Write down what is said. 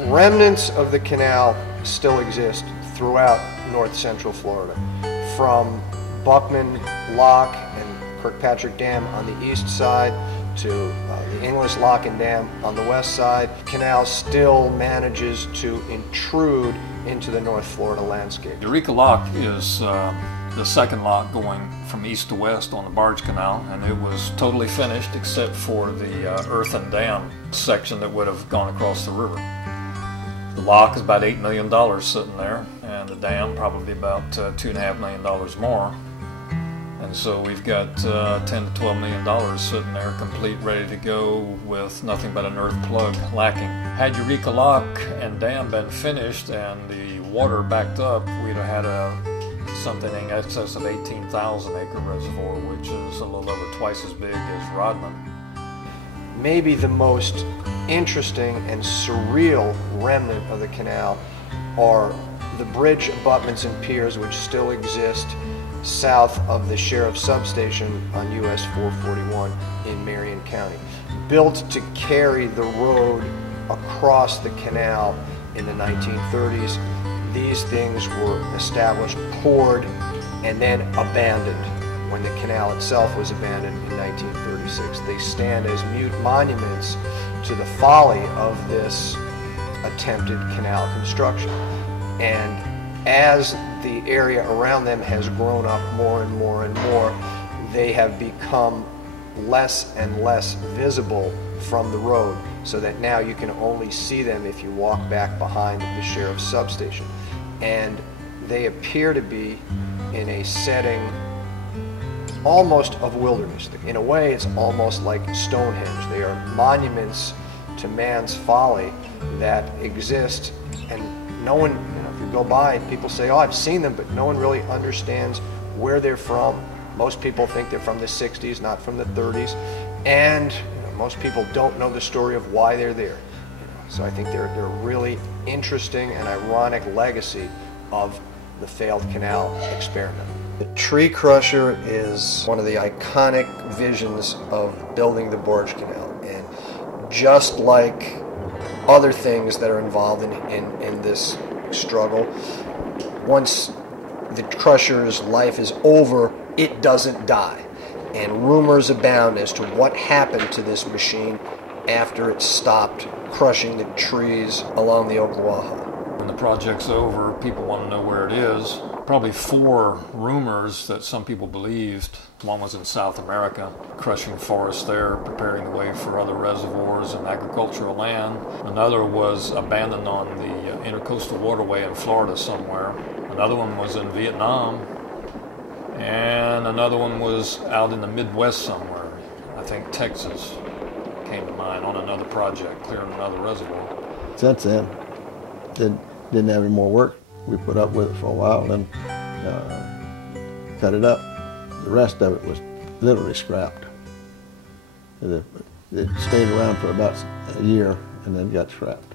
Remnants of the canal still exist throughout north central Florida, from Buckman Lock and Kirkpatrick Dam on the east side to the English Lock and Dam on the west side. The canal still manages to intrude into the North Florida landscape. Eureka Lock is the second lock going from east to west on the Barge Canal, and it was totally finished except for the earthen dam section that would have gone across the river. The lock is about $8 million sitting there, and the dam probably about $2.5 million more. And so we've got $10 to $12 million sitting there, complete, ready to go, with nothing but an earth plug lacking. Had Eureka Lock and dam been finished and the water backed up, we'd have had something in excess of 18,000 acre reservoir, which is a little over twice as big as Rodman. Maybe the most interesting and surreal remnant of the canal are the bridge abutments and piers which still exist south of the sheriff's substation on US 441 in Marion County. Built to carry the road across the canal in the 1930s, these things were established, poured, and then abandoned when the canal itself was abandoned in 1936. They stand as mute monuments to the folly of this attempted canal construction. And as the area around them has grown up more and more and more, they have become less and less visible from the road, so that now you can only see them if you walk back behind the sheriff's substation. And they appear to be in a setting almost of wilderness. In a way, it's almost like Stonehenge. They are monuments to man's folly that exist, and no one, if you go by, people say, oh, I've seen them, but no one really understands where they're from. Most people think they're from the 60s, not from the 30s, and most people don't know the story of why they're there. So I think they're a really interesting and ironic legacy of the failed canal experiment. The tree crusher is one of the iconic visions of building the Barge Canal, and just like other things that are involved in this struggle, once the crusher's life is over, it doesn't die. And rumors abound as to what happened to this machine after it stopped crushing the trees along the Ocklawaha. When the project's over, people want to know where it is. Probably 4 rumors that some people believed. One was in South America, crushing forests there, preparing the way for other reservoirs and agricultural land. Another was abandoned on the intercoastal waterway in Florida somewhere. Another one was in Vietnam. And another one was out in the Midwest somewhere. I think Texas came to mind on another project, clearing another reservoir. Since then, didn't have any more work. We put up with it for a while and cut it up. The rest of it was literally scrapped. It stayed around for about a year and then got scrapped.